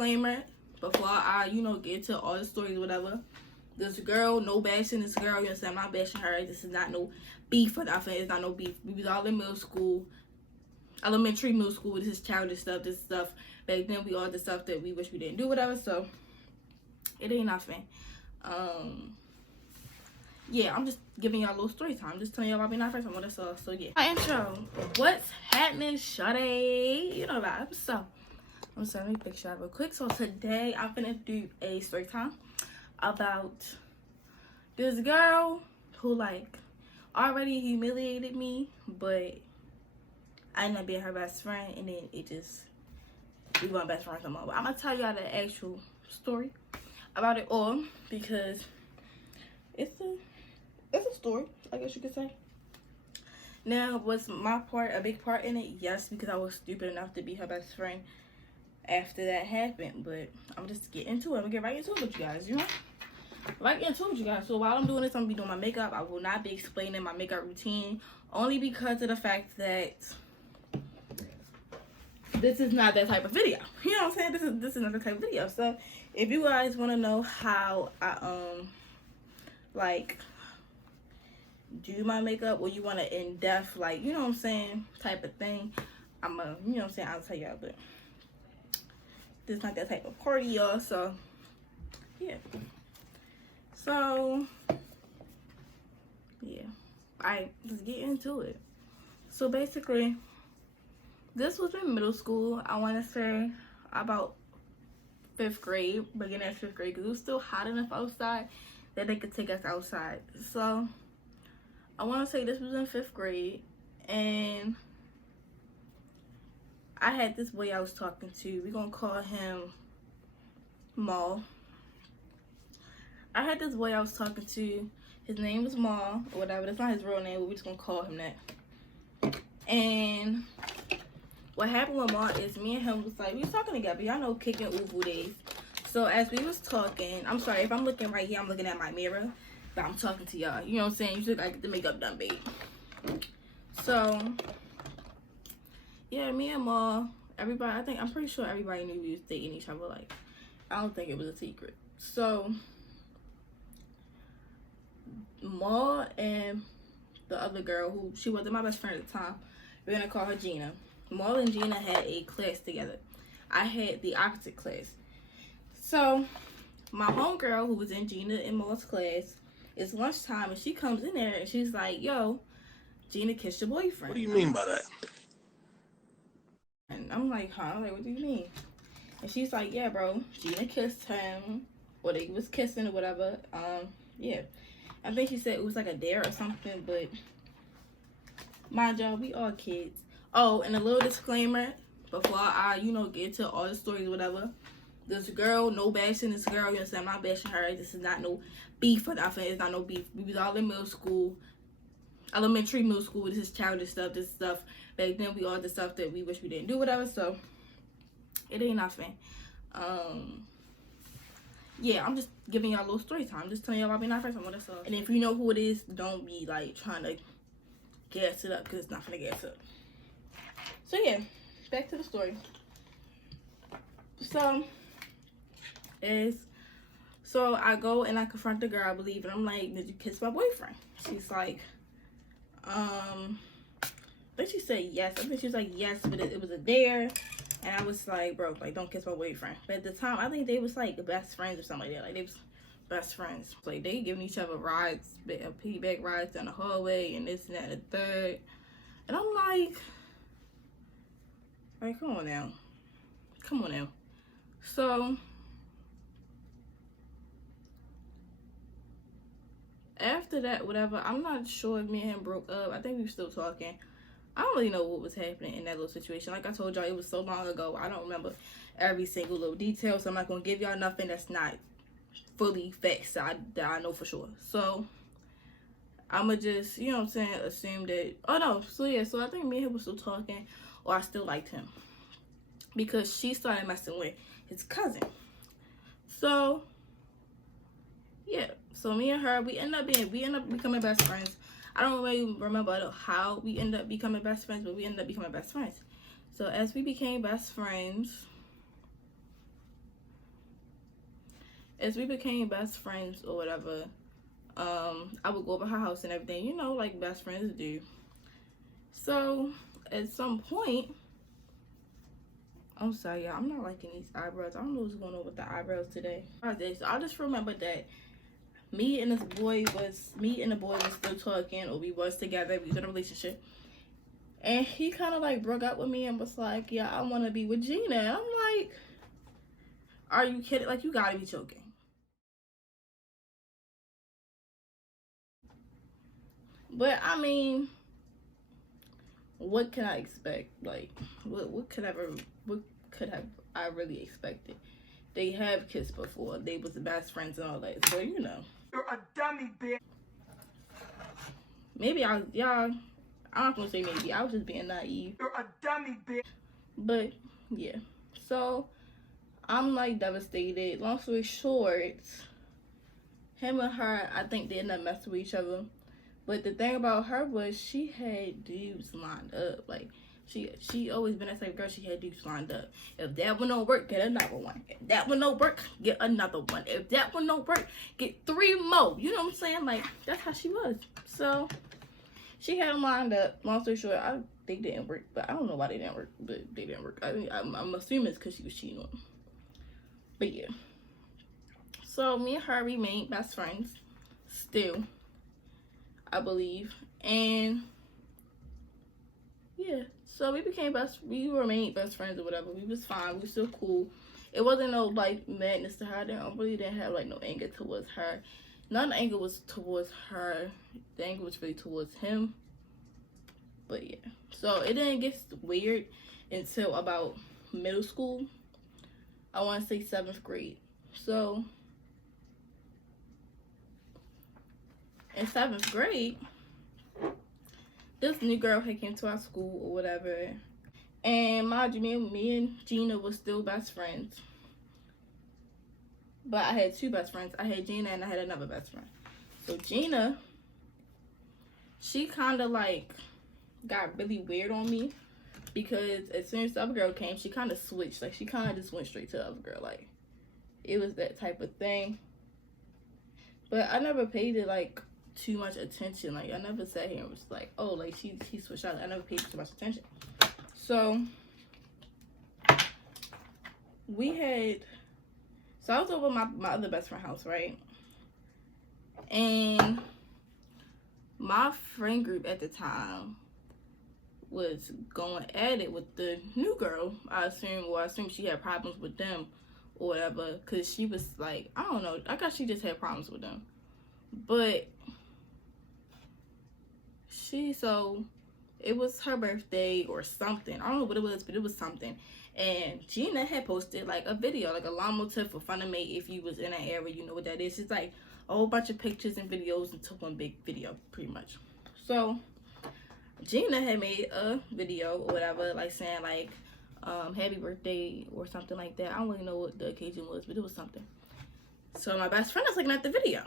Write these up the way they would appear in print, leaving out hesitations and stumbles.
disclaimer before I, get into all the stories, whatever. This girl, no bashing this girl, I'm not bashing her. This is not no beef or nothing. It's not no beef. We was all in middle school, elementary, middle school. This is childish stuff. This stuff back then we all did stuff that we wish we didn't do, whatever. So it ain't nothing. Yeah, I'm just giving y'all a little story time. Just telling y'all about being our first time. What I saw. So yeah. My intro. What's happening, shawty? You know that. So I'm sorry, let me pick shot real quick. So today I'm gonna do a story time about this girl who like already humiliated me, but I ended up being her best friend, and then we weren't best friends no more. But I'm gonna tell y'all the actual story about it all because it's a story, I guess you could say. Now, was my part a big part in it? Yes, because I was stupid enough to be her best friend after that happened. But I'm just getting into it. I'm gonna get right into it with you guys, Right into it with you guys. So while I'm doing this, I'm gonna be doing my makeup. I will not be explaining my makeup routine only because of the fact that this is not that type of video. You know what I'm saying? This is not the type of video. So if you guys want to know how I like do my makeup, or you want to in-depth, like, you know what I'm saying, type of thing, I'll tell y'all. But this is not that type of party, y'all. So yeah. So yeah, alright, let's get into it. So basically, this was in middle school. I want to say about 5th grade, beginning of 5th grade, because it was still hot enough outside that they could take us outside. So I want to say this was in 5th grade, and I had this boy I was talking to. We're gonna call him Maul. I had this boy I was talking to. His name was Maul, or whatever. That's not his real name, but we're just gonna call him that. And what happened with Maul is me and him was like, we was talking together. Y'all know kicking Uvu days. So as we was talking, I'm sorry if I'm looking right here, I'm looking at my mirror, but I'm talking to y'all. You know what I'm saying? You should like the makeup done, babe. So yeah, me and Maul, everybody, I'm pretty sure everybody knew we was dating each other. Like, I don't think it was a secret. So Maul and the other girl, who she wasn't my best friend at the time, we're gonna call her Gina. Maul and Gina had a class together. I had the opposite class. So my homegirl, who was in Gina and Maul's class, it's lunchtime, and she comes in there and she's like, yo, Gina kissed your boyfriend. What do you mean by that? And I'm like, huh? I'm like, what do you mean? And she's like, yeah, bro, Gina kissed him, or they was kissing or whatever. Yeah, I think she said it was like a dare or something, but mind y'all, we all kids. Oh, and a little disclaimer before I, get into all the stories or whatever. This girl, no bashing this girl, I'm not bashing her. This is not no beef or nothing. It's not no beef. We was all in middle school, elementary, middle school. This is childish stuff. This stuff back then we all did stuff that we wish we didn't do, whatever. So it ain't nothing. Yeah, I'm just giving y'all a little story time. I'm just telling y'all about being our first time, what I saw. And if you know who it is, don't be like trying to gas it up, because it's not gonna gas up. So yeah, back to the story. So I go and I confront the girl, I believe, and I'm like, did you kiss my boyfriend? She's like, I think she said yes. I think she was like, yes, but it was a dare. And I was like, bro, like, don't kiss my boyfriend. But at the time, I think they was like best friends or something like that. Like, they was best friends. Like, they giving each other rides, piggyback rides down the hallway and this and that and the third. And I'm like, come on now. Come on now. So after that, whatever, I'm not sure if me and him broke up. I think we were still talking. I don't really know what was happening in that little situation. Like I told y'all, it was so long ago. I don't remember every single little detail. So I'm not going to give y'all nothing that's not fully facts that I know for sure. So I'm going to just, you know what I'm saying, assume that, oh no. So yeah, so I think me and him were still talking, or I still liked him, because she started messing with his cousin. So yeah, so me and her, we end up becoming best friends. I don't really remember how we ended up becoming best friends, but we ended up becoming best friends. So as we became best friends, as we became best friends or whatever, I would go over her house and everything, you know, like best friends do. So at some point, I'm sorry, y'all, I'm not liking these eyebrows. I don't know what's going on with the eyebrows today. So I just remember that me and the boy was still talking, or we was together, we was in a relationship. And he kind of like broke up with me and was like, yeah, I want to be with Gina. And I'm like, are you kidding? Like, you gotta be joking. But I mean, what can I expect? Like, what could have I really expected? They have kissed before. They was the best friends and all that. So, you know. You're a dummy, bitch. Maybe I'm not gonna say maybe. I was just being naive. You're a dummy, bitch. But, yeah. So, I'm like devastated. Long story short, him and her, I think they ended up messing with each other. But the thing about her was she had dudes lined up. Like, she always been that type of girl. She had dudes lined up. If that one don't work, get another one. If that one don't work, get another one. If that one don't work, get 3 more. You know what I'm saying? Like, that's how she was. So, she had them lined up. Long story short, they didn't work. But I don't know why they didn't work. But they didn't work. I mean, I'm assuming it's because she was cheating on him. But yeah. So, me and her remained best friends. Still. I believe. And yeah, so we remained best friends or whatever. We was fine. We was still cool. It wasn't no like madness to her. I really didn't have like no anger towards her. None of the anger was towards her. The anger was really towards him. But yeah, so it didn't get weird until about middle school. I want to say 7th grade. So in 7th grade, this new girl had came to our school or whatever. And mind you, me and Gina was still best friends. But I had 2 best friends. I had Gina and I had another best friend. So Gina, she kind of like got really weird on me. Because as soon as the other girl came, she kind of switched. Like, she kind of just went straight to the other girl. Like, it was that type of thing. But I never paid it like too much attention. Like, I never sat here and was like, oh, like he switched out. I never paid too much attention. So I was over my other best friend house, right? And my friend group at the time was going at it with the new girl. I assume she had problems with them or whatever, because she was like, I don't know, I guess she just had problems with them. But so it was her birthday or something. I don't know what it was, but it was something. And Gina had posted like a video, like a llama tip for Fun and Mate. If you was in that area, you know what that is. It's like a whole bunch of pictures and videos into one big video, pretty much. So Gina had made a video or whatever, like saying like happy birthday or something like that. I don't really know what the occasion was, but it was something. So my best friend is looking at the video,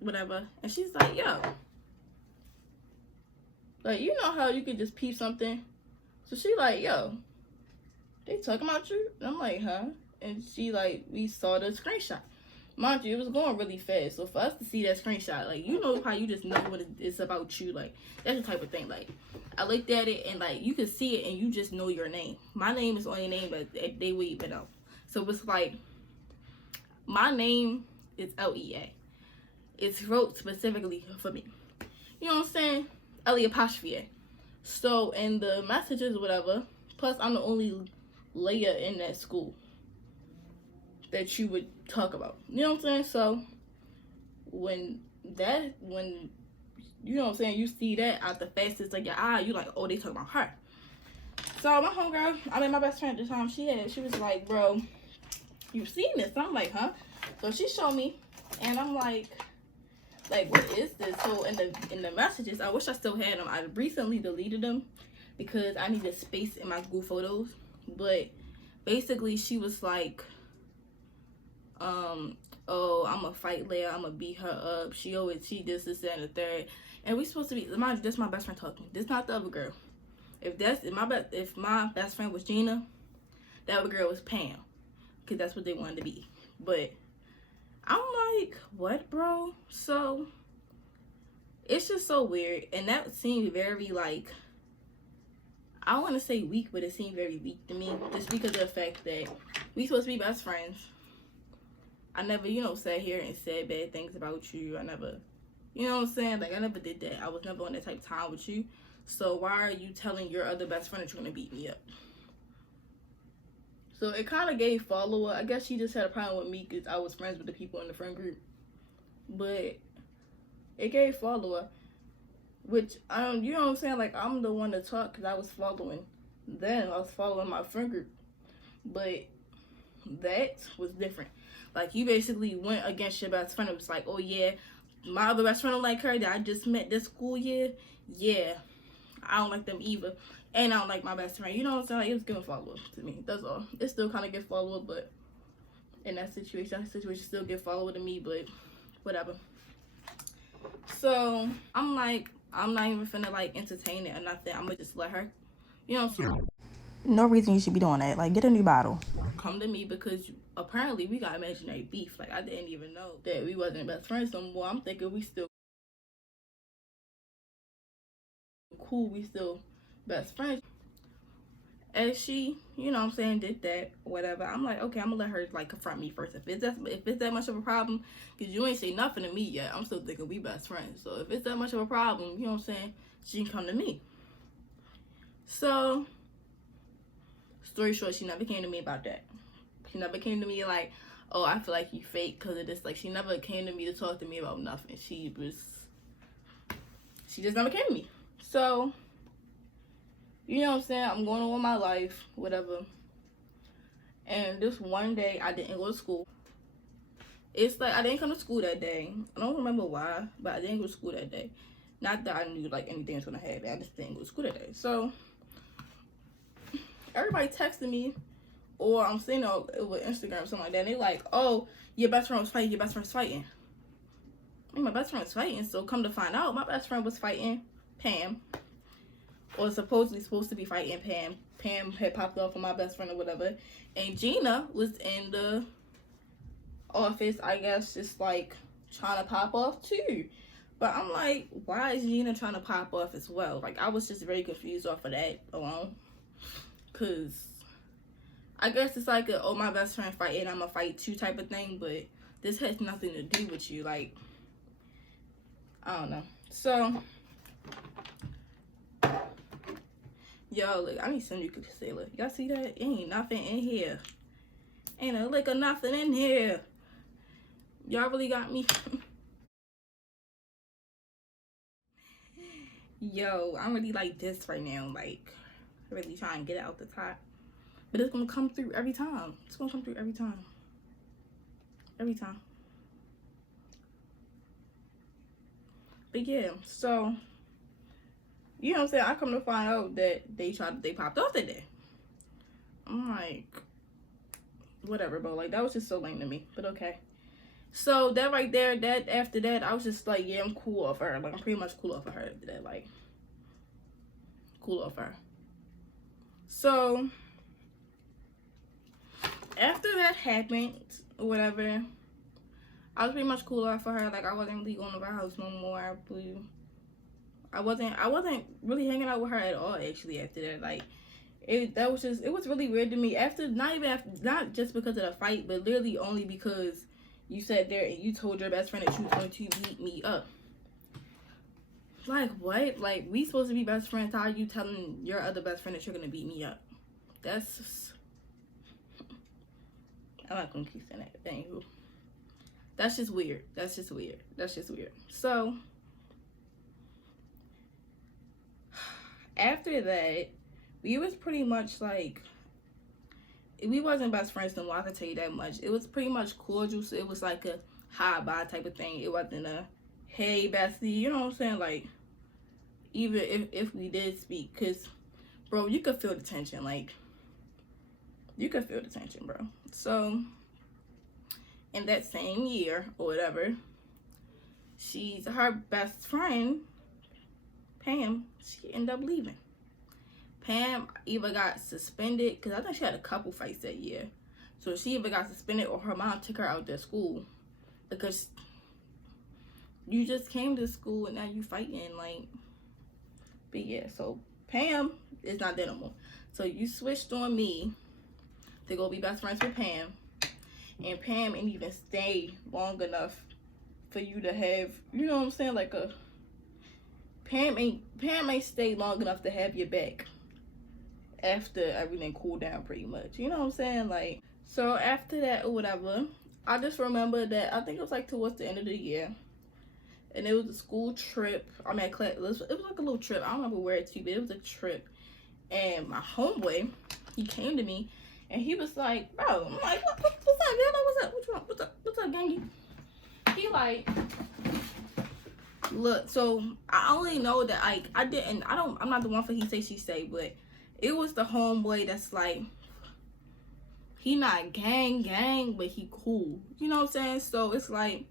whatever, and she's like, yo, like, you know how you could just peep something? So she like, yo, they talking about you? And I'm like, huh? And she like, we saw the screenshot. Mind you, it was going really fast. So for us to see that screenshot, like, you know how you just know what it's about you. Like, that's the type of thing. Like, I looked at it and like, you can see it and you just know your name. My name is on your name, but they would even know. So it's like, my name is L-E-A. It's wrote specifically for me. You know what I'm saying? L-E-apostrophe. So in the messages or whatever, plus I'm the only Leah in that school that you would talk about. You know what I'm saying? So when you know what I'm saying, you see that out the fastest of your eye, you like, oh, they talking about her. So my homegirl, my best friend at the time, she was like, bro, you seen this? I'm like, huh? So she showed me, and I'm like, what is this? So in the messages, I wish I still had them. I recently deleted them because I needed space in my Google Photos. But basically, she was like, oh, I'm gonna fight Leia. I'm gonna beat her up. She this, that, and the third. And we supposed to be. This my best friend talking. This not the other girl. If my best friend was Gina, that other girl was Pam, because that's what they wanted to be. But I'm like, what, bro? So it's just so weird, and that seemed very like, I don't want to say weak, but it seemed very weak to me, just because of the fact that we supposed to be best friends. I never, sat here and said bad things about you. I never, you know what I'm saying? Like, I never did that. I was never on that type of time with you. So why are you telling your other best friend that you're gonna beat me up? So it kind of gave follower. I guess she just had a problem with me because I was friends with the people in the friend group. But it gave follower, which you know what I'm saying? Like, I'm the one to talk because I was following. Then I was following my friend group, but that was different. Like, you basically went against your best friend. It was like, oh yeah, my other best friend don't like her that I just met this school year. Yeah, I don't like them either. And I don't like my best friend. You know what I'm saying? Like, it was giving follow-up to me. That's all. It still kind of give follow-up, but in that situation still give follow-up to me, but whatever. So, I'm like, I'm not even finna, like, entertain it or nothing. I'm gonna just let her, you know what I'm saying? No reason you should be doing that. Like, get a new bottle. Come to me because apparently we got imaginary beef. Like, I didn't even know that we wasn't best friends no more. I'm thinking we still cool. We still best friends. And she, you know what I'm saying, did that, whatever. I'm like, okay, I'm gonna let her, like, confront me first. If it's that much of a problem, because you ain't say nothing to me yet, I'm still thinking we best friends. So if it's that much of a problem, you know what I'm saying, she can come to me. So, story short, she never came to me about that. She never came to me like, oh, I feel like you fake because of this. Like, she never came to me to talk to me about nothing. She just never came to me. So, you know what I'm saying? I'm going on with my life, whatever. And this one day, I didn't go to school. It's like, I didn't come to school that day. I don't remember why, but I didn't go to school that day. Not that I knew, like, anything was going to happen. I just didn't go to school that day. So, everybody texted me, or I'm seeing it with Instagram or something like that. And they like, oh, your best friend was fighting. Your best friend's fighting. I mean, my best friend was fighting. So, come to find out, my best friend was fighting Pam. Or supposed to be fighting Pam. Pam had popped off on my best friend or whatever. And Gina was in the office, I guess, just like trying to pop off too. But I'm like, why is Gina trying to pop off as well? Like, I was just very confused off of that alone. Because I guess it's like oh, my best friend fighting, I'm gonna fight too type of thing. But this has nothing to do with you. Like, I don't know. So, yo, look, I need some new concealer. Y'all see that? Ain't nothing in here. Ain't a lick of nothing in here. Y'all really got me. Yo, I'm really like this right now. Like, really trying to get it out the top. But it's gonna come through every time. It's gonna come through every time. Every time. But yeah, so, you know what I'm saying? I come to find out that they popped off that day. I'm like, whatever, bro. Like, that was just so lame to me. But okay. So that right there, after that, I was just like, yeah, I'm cool off her. Like, I'm pretty much cool off of her after that. Like, cool off her. So after that happened, or whatever, I was pretty much cool off of her. Like, I wasn't really going to her house no more. I wasn't really hanging out with her at all, actually, after that. Like, it was really weird to me. Not just because of the fight, but literally only because you sat there and you told your best friend that you was going to beat me up. Like, what? Like, we supposed to be best friends. How are you telling your other best friend that you're going to beat me up? That's just, I'm not going to keep saying that. Anywho. That's just weird. That's just weird. So, after that, we was pretty much like, we wasn't best friends no more, I can tell you that much. It was pretty much cordial, so it was like a hi-bye type of thing. It wasn't a, hey, bestie, you know what I'm saying? Like, even if we did speak, because, bro, you could feel the tension. Like, you could feel the tension, bro. So, in that same year, or whatever, her best friend, Pam, she ended up leaving. Pam either got suspended, because I think she had a couple fights that year. So she either got suspended or her mom took her out of school. because you just came to school and now you fighting, like. But yeah, so Pam is not there no more. So you switched on me to go be best friends with Pam, and Pam ain't even stay long enough for you to have, you know what I'm saying, like a Pam ain't stay long enough to have your back after everything cooled down pretty much, you know what I'm saying. Like, so after that or whatever, I just remember that I think it was like towards the end of the year, and it was a school trip. I mean, it was like a little trip. I don't remember where to, but it was a trip. And my homeboy, he came to me, and he was like, bro, I'm like, what's up, girl? What's up, gangy? He like, look, so I only know that, like, I'm not the one for he say, she say, but it was the homeboy that's like, he not gang, but he cool. You know what I'm saying? So it's like,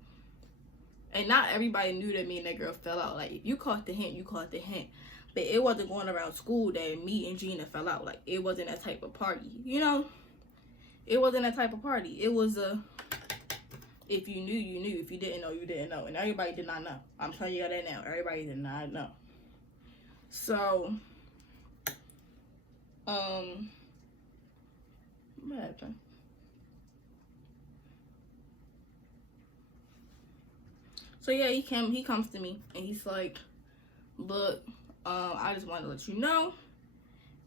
and not everybody knew that me and that girl fell out. Like, if you caught the hint, you caught the hint. But it wasn't going around school that me and Gina fell out. Like, it wasn't that type of party. You know? It wasn't that type of party. It was a, if you knew, you knew. If you didn't know, you didn't know. And everybody did not know. I'm telling you that now. Everybody did not know. So, what happened? So yeah, he comes to me and he's like, look, I just wanted to let you know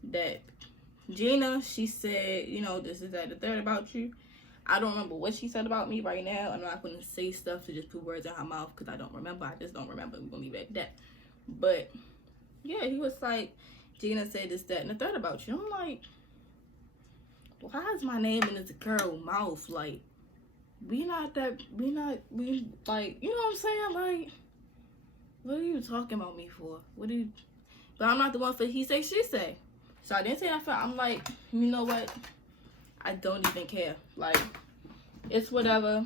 that Gina, she said, you know, this is that the third about you. I don't remember what she said about me right now. I'm not going to say stuff to just put words in her mouth because I don't remember. I just don't remember. We're going to leave it at that. But yeah, he was like, Gina said this, that, and the third about you. I'm like, why is my name in this girl's mouth? Like, we like, you know what I'm saying? Like, what are you talking about me for? But I'm not the one for he say, she say. So I didn't say that for, I'm like, you know what? I don't even care. Like, it's whatever.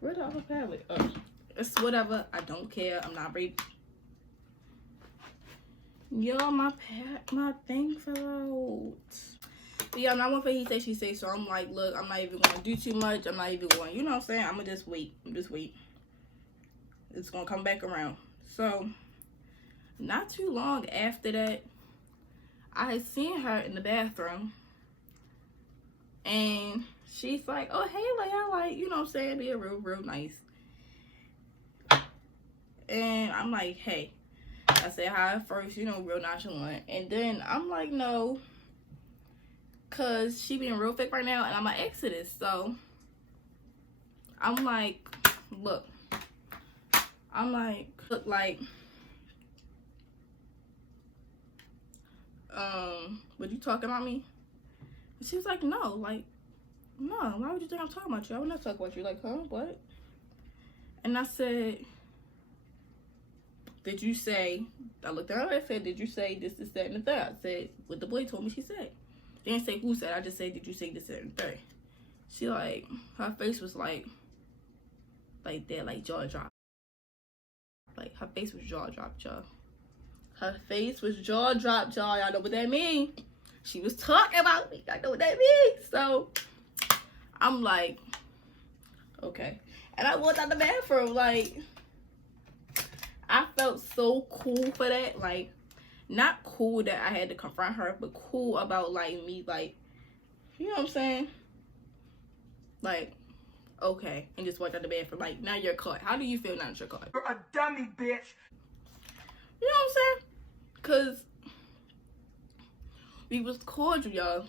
Where the other palette? Oh, it's whatever. I don't care. I'm not ready. Yo, my thing fell out. But yeah, I'm not one for he say, she say. So I'm like, look, I'm not even going to do too much. I'm not even going, you know what I'm saying? I'm going to just wait. It's going to come back around. So, not too long after that, I had seen her in the bathroom. And she's like, oh, hey, Leia, like, you know what I'm saying? Being real nice. And I'm like, hey. I said hi at first, you know, real nonchalant. And then I'm like, no. Because she being real fake right now, and I'm an Exodus. So, I'm like, look, would you talking about me? And she was like, no, why would you think I'm talking about you? I would not talk about you. Like, huh, what? And I said, did you say, I looked at her and said, did you say this, that, and the third? I said, what the boy told me she said. Didn't say who said, I just said, did you say this, that, and the third? She like, her face was like that, like jaw drop. Like, her face was jaw dropped, y'all. Her face was jaw dropped, y'all. Y'all know what that means. She was talking about me. Y'all know what that means. So, I'm like, okay. And I walked out the bathroom, like, I felt so cool for that. Like, not cool that I had to confront her, but cool about, like, me, like, you know what I'm saying? Like, okay. And just walked out the bathroom. Like, now you're caught. How do you feel now that you're caught? You're a dummy, bitch. You know what I'm saying? Because we was cordial, y'all.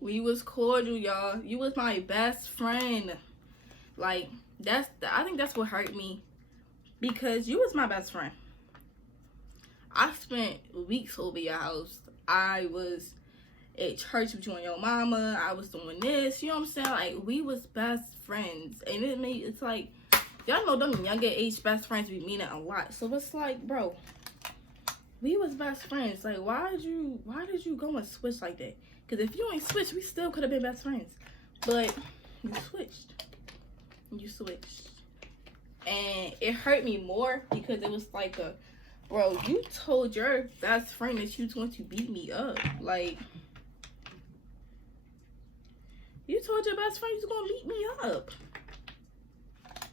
We was cordial, y'all. You was my best friend. Like, I think that's what hurt me. Because you was my best friend. I spent weeks over your house. I was at church with you and your mama. I was doing this. You know what I'm saying? Like, we was best friends. And it's like, y'all know them younger age best friends be meaning a lot. So it's like, bro, we was best friends. Like, why did you go and switch like that? Because if you ain't switched, we still could have been best friends. But you switched. And it hurt me more because it was like bro, you told your best friend that you was going to beat me up. Like, You told your best friend you was gonna beat me up.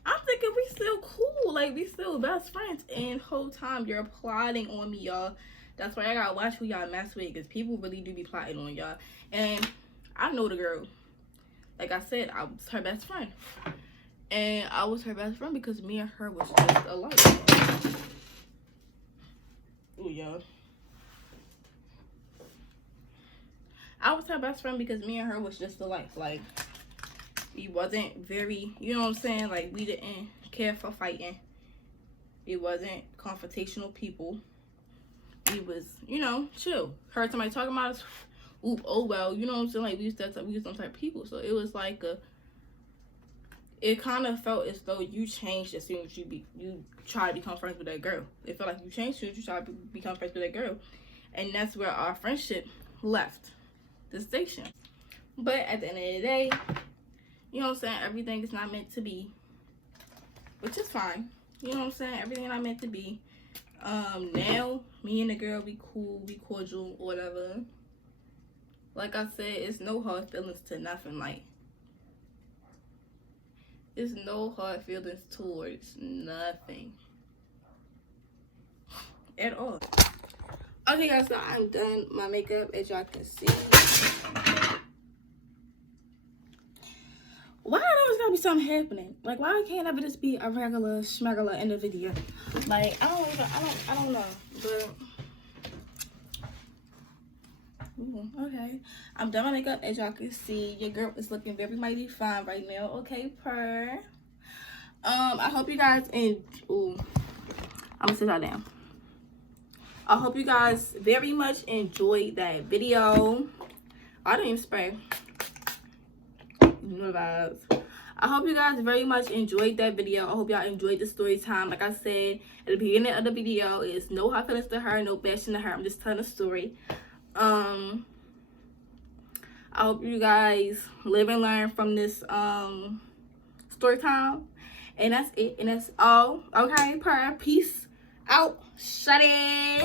I'm thinking we still cool, like we still best friends, and whole time you're plotting on me, y'all. That's why I gotta watch who y'all mess with, because people really do be plotting on y'all. And I know the girl. Like I said, I was her best friend. And I was her best friend because me and her was just alike. Ooh, y'all. I was her best friend because me and her was just alike. Like, we wasn't very, you know what I'm saying? Like, we didn't care for fighting. We wasn't confrontational people. We was, you know, chill. Heard somebody talking about us, ooh, oh well, you know what I'm saying? Like, we was them type of people. So it was like it kind of felt as though you changed as soon as you try to become friends with that girl. It felt like you changed as soon as you try to become friends with that girl. And that's where our friendship left the station. But at the end of the day, you know what I'm saying, everything is not meant to be, which is fine. You know what I'm saying, everything not meant to be. Now me and the girl, we cool, we cordial, whatever. Like I said, it's no hard feelings to nothing. Like, it's no hard feelings towards nothing at all. Okay guys, so I'm done my makeup, as y'all can see. Why always gotta be something happening? Like, why can't it just be a regular schmegular in the video? Like, I don't know. But ooh, okay, I'm done my makeup, as y'all can see. Your girl is looking very mighty fine right now. Okay, purr. I hope you guys ooh, I'm gonna sit that down. I hope you guys very much enjoyed that video. I didn't even spray. No vibes. I hope you guys very much enjoyed that video. I hope y'all enjoyed the story time. Like I said at the beginning of the video, it's no hard feelings to her, no bashing to her. I'm just telling a story. I hope you guys live and learn from this story time. And that's it. And that's all. Okay, purr. Peace out. Shut it.